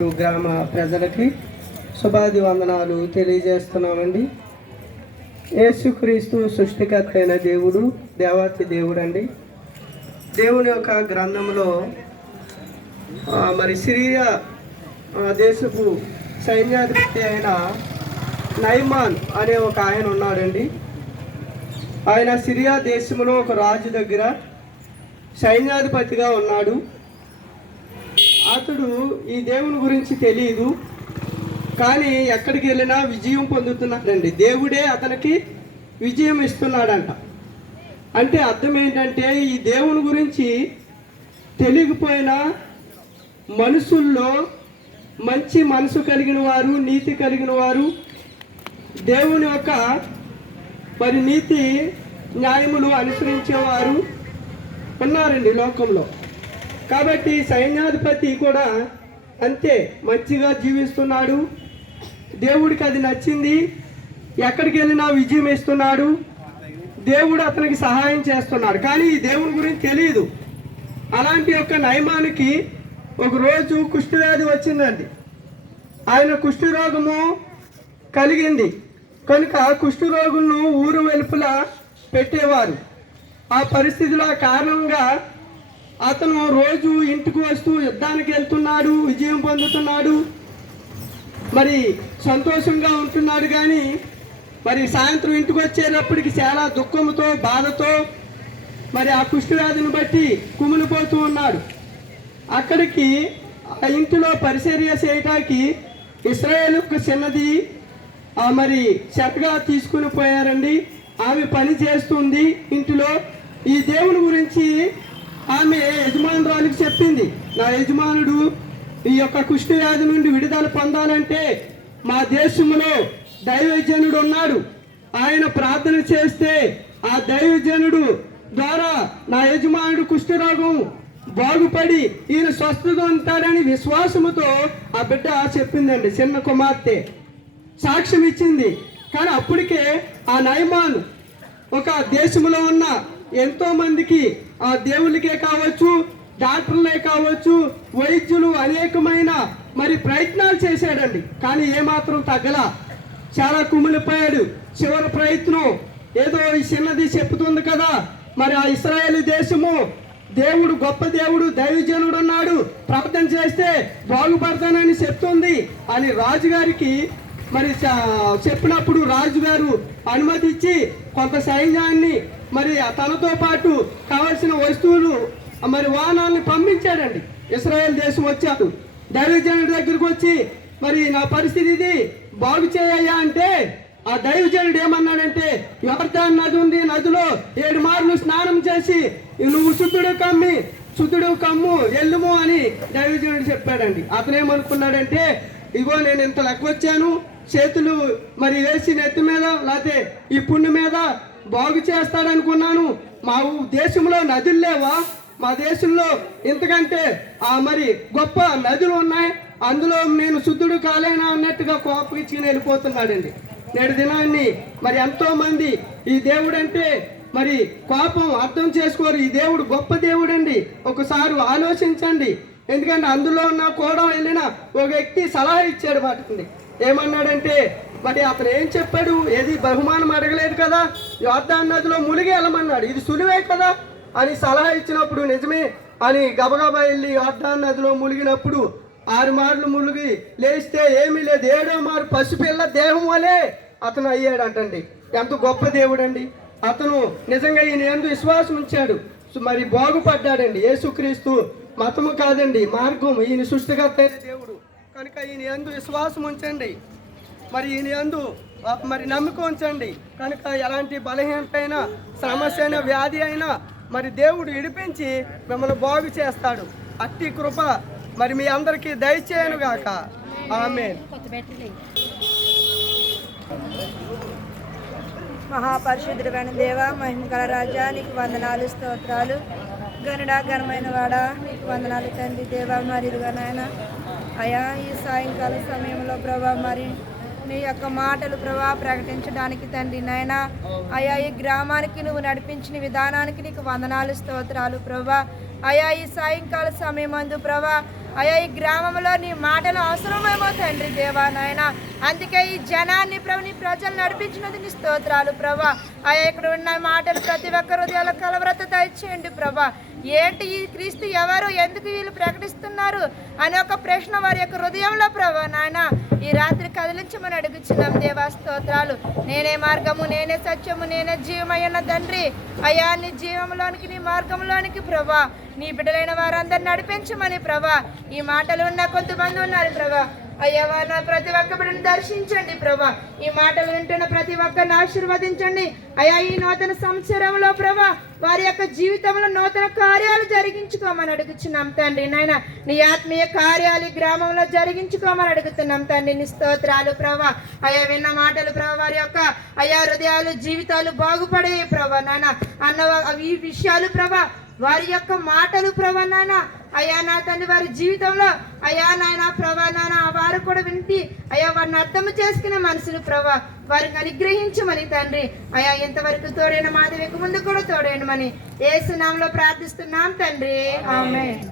గ్రామ ప్రజలకి శుభాది వందనాలు తెలియజేస్తున్నామండి. యేసుక్రీస్తు సృష్టికర్త అయిన దేవుడు, దేవాతి దేవుడు అండి. దేవుని యొక్క గ్రంథంలో సిరియా దేశపు సైన్యాధిపతి అయిన నైమాన్ అనే ఒక ఆయన ఉన్నాడండి. ఆయన సిరియా దేశంలో ఒక రాజు దగ్గర సైన్యాధిపతిగా ఉన్నాడు. అతడు ఈ దేవుని గురించి తెలియదు, కానీ ఎక్కడికి వెళ్ళినా విజయం పొందుతున్నాడండి. దేవుడే అతనికి విజయం ఇస్తున్నాడంట. అంటే అర్థం ఏంటంటే, ఈ దేవుని గురించి తెలియకపోయినా మనుషుల్లో మంచి మనసు కలిగిన వారు, నీతి కలిగిన వారు, దేవుని యొక్క నీతి న్యాయములు అనుసరించేవారు ఉన్నారండి లోకంలో. కాబట్టి సైన్యాధిపతి కూడా అంతే మంచిగా జీవిస్తున్నాడు. దేవుడికి అది నచ్చింది. ఎక్కడికి వెళ్ళినా విజయం ఇస్తున్నాడు. దేవుడు అతనికి సహాయం చేస్తున్నాడు. కానీ ఈ దేవుని గురించి తెలియదు. అలాంటి యొక్క నయమానికి ఒకరోజు కుష్ఠవ్యాధి వచ్చిందండి. ఆయన కుష్ఠరోగము కలిగింది కనుక కుష్ఠరోగులను ఊరు వెలుపల పెట్టేవారు. ఆ పరిస్థితిలో కారణంగా అతను రోజు ఇంటికి వస్తూ యుద్ధానికి వెళ్తున్నాడు, విజయం పొందుతున్నాడు, సంతోషంగా ఉంటున్నాడు. కానీ సాయంత్రం ఇంటికి వచ్చేటప్పటికి చాలా దుఃఖంతో, బాధతో ఆ కుష్ఠవ్యాధిని బట్టి కుమిలిపోతూ ఉన్నాడు. అక్కడికి ఆ ఇంటిలో పరిచర్య చేయటానికి ఇశ్రాయేలు చిన్నది చెత్తగా తీసుకుని పోయారండి. ఆమె పని చేస్తుంది ఇంటిలో. ఈ దేవుని గురించి ఆమె యజమానురాలికి చెప్పింది, నా యజమానుడు ఈ యొక్క కుష్ఠవ్యాధి నుండి విడుదల పొందాలంటే మా దేశంలో దైవజనుడు ఉన్నాడు. ఆయన ప్రార్థన చేస్తే ఆ దైవజనుడు ద్వారా నా యజమానుడు కుష్ఠరోగం బాగుపడి ఈయన స్వస్థత ఉంటాడని విశ్వాసముతో ఆ బిడ్డ చెప్పిందండి. చిన్న కుమార్తె సాక్ష్యం ఇచ్చింది. కానీ అప్పటికే ఆ నయమాను ఒక దేశంలో ఉన్న ఎంతో మందికి, ఆ దేవుళ్ళకే కావచ్చు, డాక్టర్లే కావచ్చు, వైద్యులు అనేకమైన ప్రయత్నాలు చేశాడండి. కానీ ఏమాత్రం తగ్గలా. చాలా కుమిలిపోయాడు. చివరి ప్రయత్నం ఏదో ఈ చిన్నది చెప్తుంది కదా, ఆ ఇశ్రాయేలు దేశము దేవుడు గొప్ప దేవుడు, దైవజనుడు ఉన్నాడు, ప్రార్థన చేస్తే బాగుపడతానని చెప్తుంది అని రాజుగారికి చెప్పినప్పుడు రాజుగారు అనుమతి ఇచ్చి కొంత సైన్యాన్ని తనతో పాటు కావలసిన వస్తువులు వాహనాలని పంపించాడండి. ఇశ్రాయేల్ దేశం వచ్చాడు. దైవజనుడి దగ్గరకు వచ్చి నా పరిస్థితి ఇది, బాగు చేయయ్యా అంటే ఆ దైవజనుడు ఏమన్నాడంటే, యోర్దాను నది ఉంది, నదిలో 7 మార్లు స్నానం చేసి నువ్వు శుద్ధుడు కమ్ము ఎల్లుము అని దైవజనుడు చెప్పాడండి. అతనేమనుకున్నాడంటే, ఇగో నేను ఇంత లెక్క వచ్చాను, చేతులు వేసి నెత్తి మీద లేకపోతే ఈ పుణ్య మీద బాగు చేస్తాడనుకున్నాను. మా దేశంలో నదులు లేవా? మా దేశంలో ఇంతకంటే గొప్ప నదులు ఉన్నాయి, అందులో నేను శుద్ధుడు కాలేనా అన్నట్టుగా కోపగించుకుని వెళ్ళిపోతున్నాడండి. నేడు దినాన్ని ఎంతో మంది ఈ దేవుడు అంటే కోపం అర్థం చేసుకోరు. ఈ దేవుడు గొప్ప దేవుడు అండి. ఒకసారి ఆలోచించండి. ఎందుకంటే అందులో ఉన్న కూడా వెళ్ళిన ఒక వ్యక్తి సలహా ఇచ్చాడు మాటండి. ఏమన్నాడంటే అతను ఏం చెప్పాడు, ఏది బహుమానం అడగలేదు కదా, యోర్దాను నదిలో మునిగి వెళ్ళమన్నాడు, ఇది సులువే కదా అని సలహా ఇచ్చినప్పుడు నిజమే అని గబగబా వెళ్ళి యోర్దాను నదిలో మునిగినప్పుడు 6 మార్లు మునిగి లేస్తే ఏమీ లేదు, 7వ మారు పసిపిల్ల దేహం వలే అతను అయ్యాడంటండి. ఎంత గొప్ప దేవుడు అండి. అతను నిజంగా ఈయన యందు విశ్వాసం ఉంచాడు, బాగుపడ్డాడండి. యేసుక్రీస్తు మతము కాదండి, మార్గం. ఈయన సృష్టికర్త అయిన దేవుడు కనుక ఈయన యందు విశ్వాసం ఉంచండి. ఈయన యందు నమ్మకం ఉంచండి. కనుక ఎలాంటి బలహీనత అయినా, సమస్య అయినా, వ్యాధి అయినా దేవుడు విడిపించి మిమ్మల్ని బాగు చేస్తాడు. అట్టి కృప మీ అందరికీ దయచేయను గాక. ఆమేన్. మహాపరిశుద్ధుడైన దేవ, మహిమగల రాజా, నీకు వందనాలు, స్తోత్రాలు. ఘనమైన వాడ, నీకు వందనాలు తండ్రి. దేవ ఇదిగా నాయన అయా, ఈ సాయంకాల సమయంలో ప్రభా నీ యొక్క మాటలు ప్రభా ప్రకటించడానికి తండ్రి నాయన అయా, ఈ గ్రామానికి నువ్వు నడిపించిన విధానానికి నీకు వందనాలు, స్తోత్రాలు ప్రభా. అయా, ఈ సాయంకాల సమయమందు ప్రభా అయ్యా ఈ గ్రామంలో నీ మాటలు అవసరమేమో తండ్రి దేవా నాయన. అందుకే ఈ జనాన్ని ప్రభు నీ ప్రజలు నడిపించినది నీ స్తోత్రాలు ప్రభా. అయ్యా ఇక్కడ ఉన్న మాటలు ప్రతి ఒక్క హృదయాల కలవరత దయచేయండి ప్రభా. ఏంటి ఈ క్రీస్తు ఎవరు, ఎందుకు వీళ్ళు ప్రకటిస్తున్నారు అనే ఒక ప్రశ్న వారి యొక్క హృదయంలో ప్రభా నాయన ఈ రాత్రి కదిలించమని అడుగుచున్నాం దేవా. స్తోత్రాలు. నేనే మార్గము, నేనే సత్యము, నేనే జీవమయ్యన్న తండ్రి. అయ్యా నీ జీవంలోనికి, నీ మార్గంలోనికి ప్రభా నీ బిడ్డలైన వారందరూ నడిపించమని ప్రభా. ఈ మాటలు ఉన్న కొంతమంది ఉన్నారు ప్రభా. అయ్యా వారిని ప్రతి ఒక్క బిడ్డను దర్శించండి ప్రభా. ఈ మాటలు వింటున్న ప్రతి ఒక్కరిని ఆశీర్వదించండి అయ్యా. ఈ నూతన సంవత్సరంలో ప్రభా వారి యొక్క జీవితంలో నూతన కార్యాలు జరిగించుకోమని అడుగుతున్నాం తండ్రి నాయన. నీ ఆత్మీయ కార్యాలు గ్రామంలో జరిగించుకోమని అడుగుతున్నాం తండ్రి. నీ స్తోత్రాలు ప్రభా. అయ్యా విన్న మాటలు ప్రభా వారి యొక్క అయ్యా హృదయాలు జీవితాలు బాగుపడే ప్రభా నాయన అన్న ఈ విషయాలు ప్రభా వారి యొక్క మాటలు ప్రభా నాయన అయ్యా నా తండ్రి వారి జీవితంలో అయ్యా నాయన ప్రభా నాయన వారు కూడా వింటి అయ్యా వారిని అర్థం చేసుకునే మనసులు ప్రభా వారికి అనుగ్రహించమని తండ్రి. అయ్యా ఇంతవరకు తోడైన మాధవికి ముందు కూడా తోడైనమని యేసు నామములో ప్రార్థిస్తున్నాం తండ్రి. ఆమేన్.